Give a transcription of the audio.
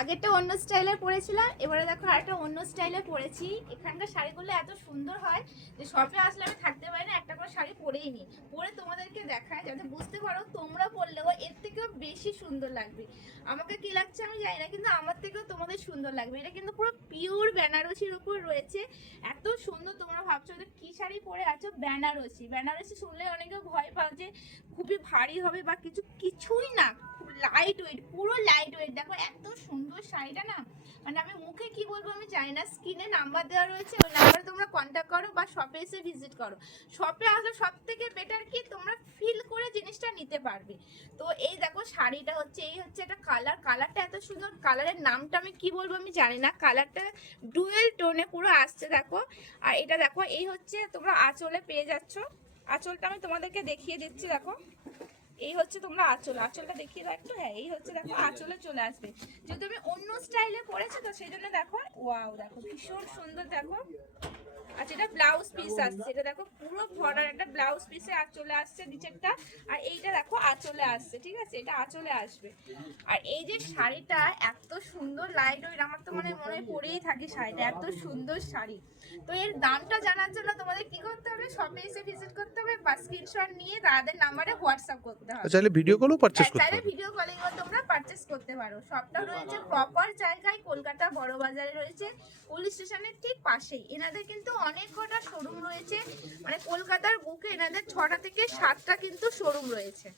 আগেরটা অন্য স্টাইলে পরেছিলাম, এবারে দেখো আরেকটা অন্য স্টাইলে পরেছি। এখানকার শাড়িগুলো এত সুন্দর হয় যে শপে আসলে আমি থাকতে পারি না, একটা করে শাড়ি পরেই নি, পরে তোমাদেরকে দেখায় যাতে বুঝতে পারো তোমরা পরলেও এর থেকেও বেশি সুন্দর লাগবে। আমাকে কি লাগছে আমি জানি না, কিন্তু আমার থেকেও তোমাদের সুন্দর লাগবে। এটা কিন্তু পুরো পিওর বেনারসির উপর রয়েছে, এত সুন্দর। তোমরা ভাবছো যে কি শাড়ি পরে আছো, বেনারসি। বেনারসি শুনলে অনেকে ভয় পাও যে খুবই ভারী হবে বা কিছু, কিছুই না, খুব লাইট ওয়েট, পুরো লাইট ওয়েট। দেখো এত সুন্দর শাড়িটা না, মানে আমি মুখে কি বলবো আমি জানি না। স্ক্রিনে নাম্বার দেওয়া রয়েছে, ওই নাম্বারে তোমরা কন্ট্যাক্ট করো বা শপে এসে ভিজিট করো। শপে আসলে সব থেকে বেটার কি তোমরা ফিল করে জিনিসটা নিতে পারবে। তো এই দেখো শাড়িটা হচ্ছে, এই হচ্ছে একটা কালার, কালারটা এত সুন্দর। কালারের নামটা আমি কি বলবো আমি জানি না, কালারটা ডুয়েল টোনে পুরো আসছে দেখো। আর এটা দেখো, এই হচ্ছে তোমরা আঁচলে পেয়ে যাচ্ছ। আঁচলটা আমি তোমাদেরকে দেখিয়ে দিচ্ছি, দেখো এই হচ্ছে তোমরা আঁচল, আঁচলটা দেখিয়ে দাও একটু। হ্যাঁ এই হচ্ছে দেখো আঁচলে চলে আসবে। যেহেতু আমি অন্য স্টাইলে পরেছি তো সেই জন্য দেখো, ওয়াও দেখো ভীষণ সুন্দর দেখো। আচ্ছা এটা ব্লাউজ পিস আসছে, এটা দেখো পুরো ভরার একটা ব্লাউজ পিসে চলে আসছে নিচেরটা। আর এইটা দেখো আঁচলে আসছে, ঠিক আছে, এটা আঁচলে আসবে। আর এই যে শাড়িটা এত সুন্দর লাইট ওয়েট, আমার তো মানে মনে হয় পরেই থাকি শাড়িটা, এত সুন্দর শাড়ি। তো এর দামটা জানার জন্য তোমাদের কি করতে হবে, শপে এসে ভিজিট করতে হবে বা স্ক্রিনশট নিয়ে তাদের নাম্বারে হোয়াটসঅ্যাপ করতে হবে। চাইলে ভিডিও কলও পারচেজ করতে চাইলে পারো। ভিডিও কলিংও তোমরা পারচেস করতে পারো। শপটা রয়েছে প্রপার জায়গায়, কলকাতা বড় বাজারে রয়েছে, পুলিশ স্টেশনের ঠিক পাশেই। এনাদের কিন্তু অনেক কটা শোরুম রয়েছে, মানে কলকাতার বুকে এনাদের 6টা থেকে 7টা কিন্তু শোরুম রয়েছে।